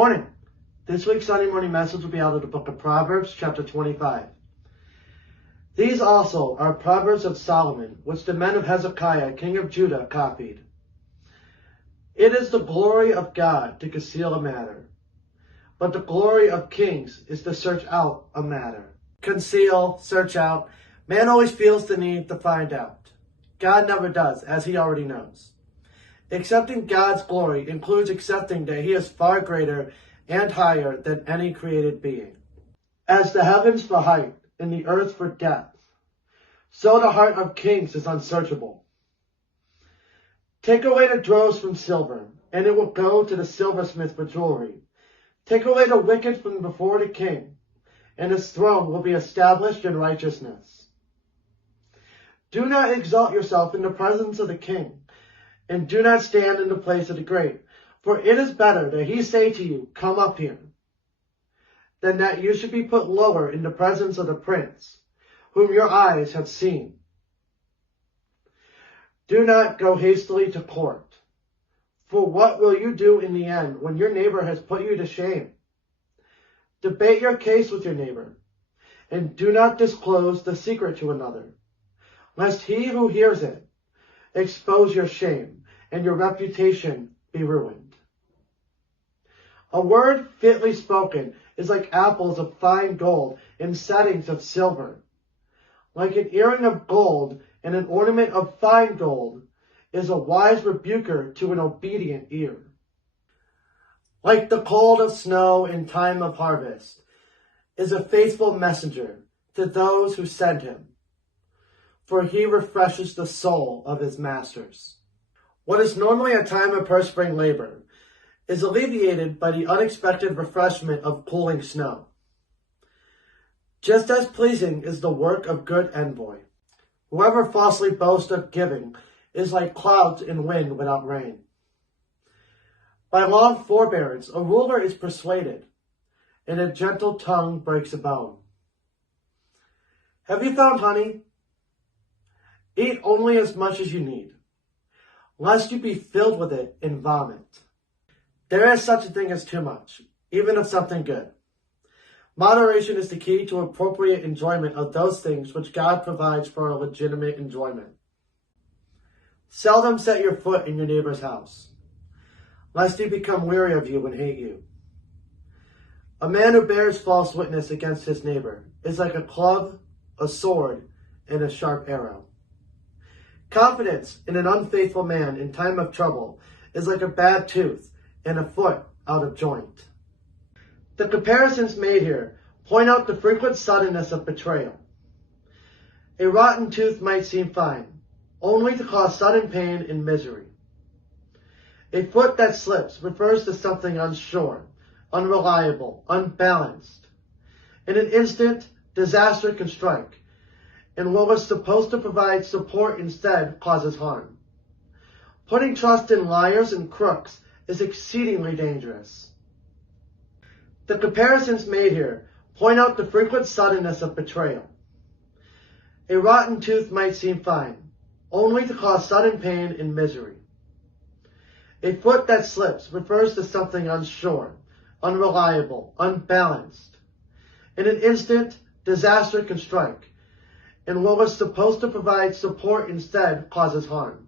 morning. This week's Sunday morning message will be out of the book of Proverbs, chapter 25. These also are Proverbs of Solomon, which the men of Hezekiah, king of Judah, copied. It is the glory of God to conceal a matter, but the glory of kings is to search out a matter. Conceal, search out. Man always feels the need to find out. God never does, as he already knows. Accepting God's glory includes accepting that he is far greater and higher than any created being. As the heavens for height and the earth for depth, so the heart of kings is unsearchable. Take away the dross from silver, and it will go to the silversmith for jewelry. Take away the wicked from before the king, and his throne will be established in righteousness. Do not exalt yourself in the presence of the king, and do not stand in the place of the great. For it is better that he say to you, "Come up here," than that you should be put lower in the presence of the prince, whom your eyes have seen. Do not go hastily to court. For what will you do in the end when your neighbor has put you to shame? Debate your case with your neighbor, and do not disclose the secret to another, lest he who hears it expose your shame, and your reputation be ruined. A word fitly spoken is like apples of fine gold in settings of silver. Like an earring of gold and an ornament of fine gold is a wise rebuker to an obedient ear. Like the cold of snow in time of harvest is a faithful messenger to those who send him, for he refreshes the soul of his masters. What is normally a time of perspiring labor is alleviated by the unexpected refreshment of cooling snow. Just as pleasing is the work of good envoy. Whoever falsely boasts of giving is like clouds in wind without rain. By long forbearance a ruler is persuaded, and a gentle tongue breaks a bone. Have you found honey? Eat only as much as you need, lest you be filled with it and vomit. There is such a thing as too much, even of something good. Moderation is the key to appropriate enjoyment of those things which God provides for our legitimate enjoyment. Seldom set your foot in your neighbor's house, lest he become weary of you and hate you. A man who bears false witness against his neighbor is like a club, a sword, and a sharp arrow. Confidence in an unfaithful man in time of trouble is like a bad tooth and a foot out of joint. The comparisons made here point out the frequent suddenness of betrayal. A rotten tooth might seem fine, only to cause sudden pain and misery. A foot that slips refers to something unsure, unreliable, unbalanced. In an instant, disaster can strike, and what was supposed to provide support instead causes harm. Putting trust in liars and crooks is exceedingly dangerous. The comparisons made here point out the frequent suddenness of betrayal. A rotten tooth might seem fine, only to cause sudden pain and misery. A foot that slips refers to something unsure, unreliable, unbalanced. In an instant, disaster can strike, and what was supposed to provide support instead causes harm.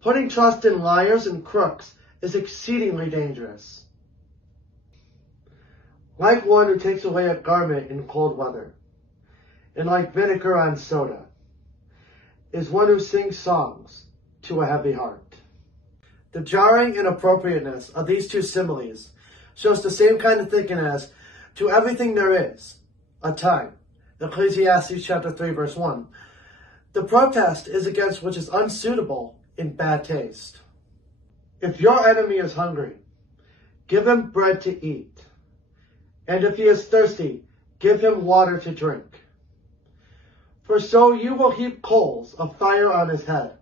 Putting trust in liars and crooks is exceedingly dangerous. Like one who takes away a garment in cold weather, and like vinegar on soda, is one who sings songs to a heavy heart. The jarring inappropriateness of these two similes shows the same kind of thinking as, to everything there is a time. Ecclesiastes chapter 3 verse 1. The protest is against which is unsuitable in bad taste. If your enemy is hungry, give him bread to eat. And if he is thirsty, give him water to drink. For so you will heap coals of fire on his head,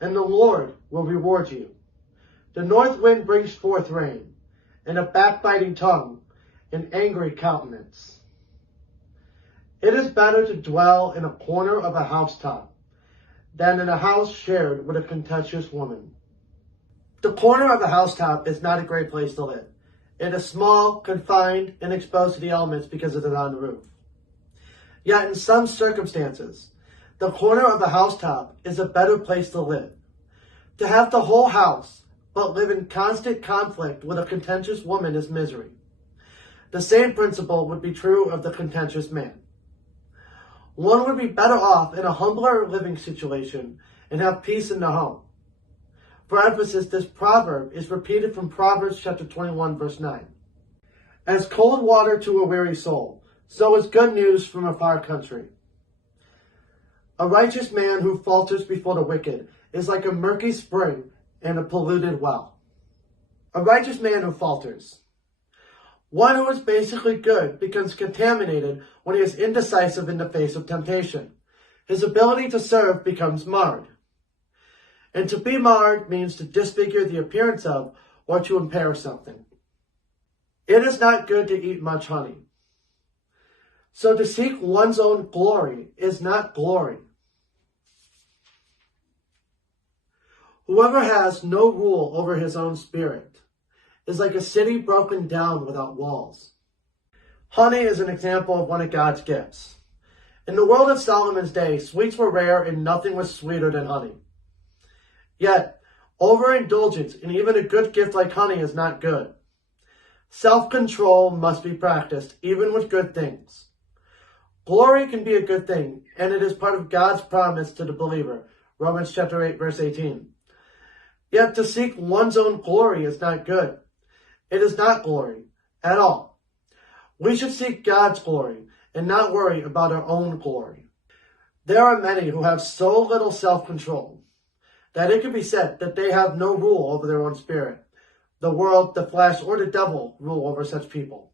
and the Lord will reward you. The north wind brings forth rain, and a backbiting tongue, an angry countenance. It is better to dwell in a corner of a housetop than in a house shared with a contentious woman. The corner of a housetop is not a great place to live, It is small, confined, and exposed to the elements because it is on the roof. Yet in some circumstances, the corner of a housetop is a better place to live. To have the whole house, but live in constant conflict with a contentious woman is misery. The same principle would be true of the contentious man. One would be better off in a humbler living situation and have peace in the home. For emphasis, this proverb is repeated from Proverbs chapter 21, verse 9. As cold water to a weary soul, so is good news from a far country. A righteous man who falters before the wicked is like a murky spring and a polluted well. A righteous man who falters. One who is basically good becomes contaminated when he is indecisive in the face of temptation. His ability to serve becomes marred. And to be marred means to disfigure the appearance of or to impair something. It is not good to eat much honey. So to seek one's own glory is not glory. Whoever has no rule over his own spirit is like a city broken down without walls. Honey is an example of one of God's gifts. In the world of Solomon's day, sweets were rare and nothing was sweeter than honey. Yet, overindulgence in even a good gift like honey is not good. Self-control must be practiced, even with good things. Glory can be a good thing, and it is part of God's promise to the believer. Romans chapter 8, verse 18. Yet to seek one's own glory is not good. It is not glory at all. We should seek God's glory and not worry about our own glory. There are many who have so little self-control that it can be said that they have no rule over their own spirit. The world, the flesh, or the devil rule over such people,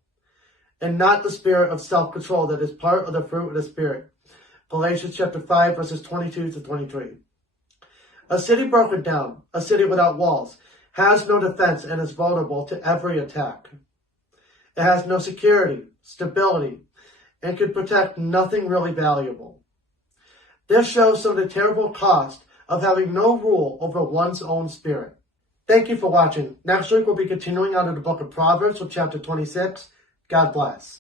and not the spirit of self-control that is part of the fruit of the Spirit. Galatians chapter 5, verses 22 to 23. A city broken down, a city without walls, has no defense and is vulnerable to every attack. It has no security, stability, and could protect nothing really valuable. This shows some of the terrible cost of having no rule over one's own spirit. Thank you for watching. Next week we'll be continuing out of the book of Proverbs with chapter 26. God bless.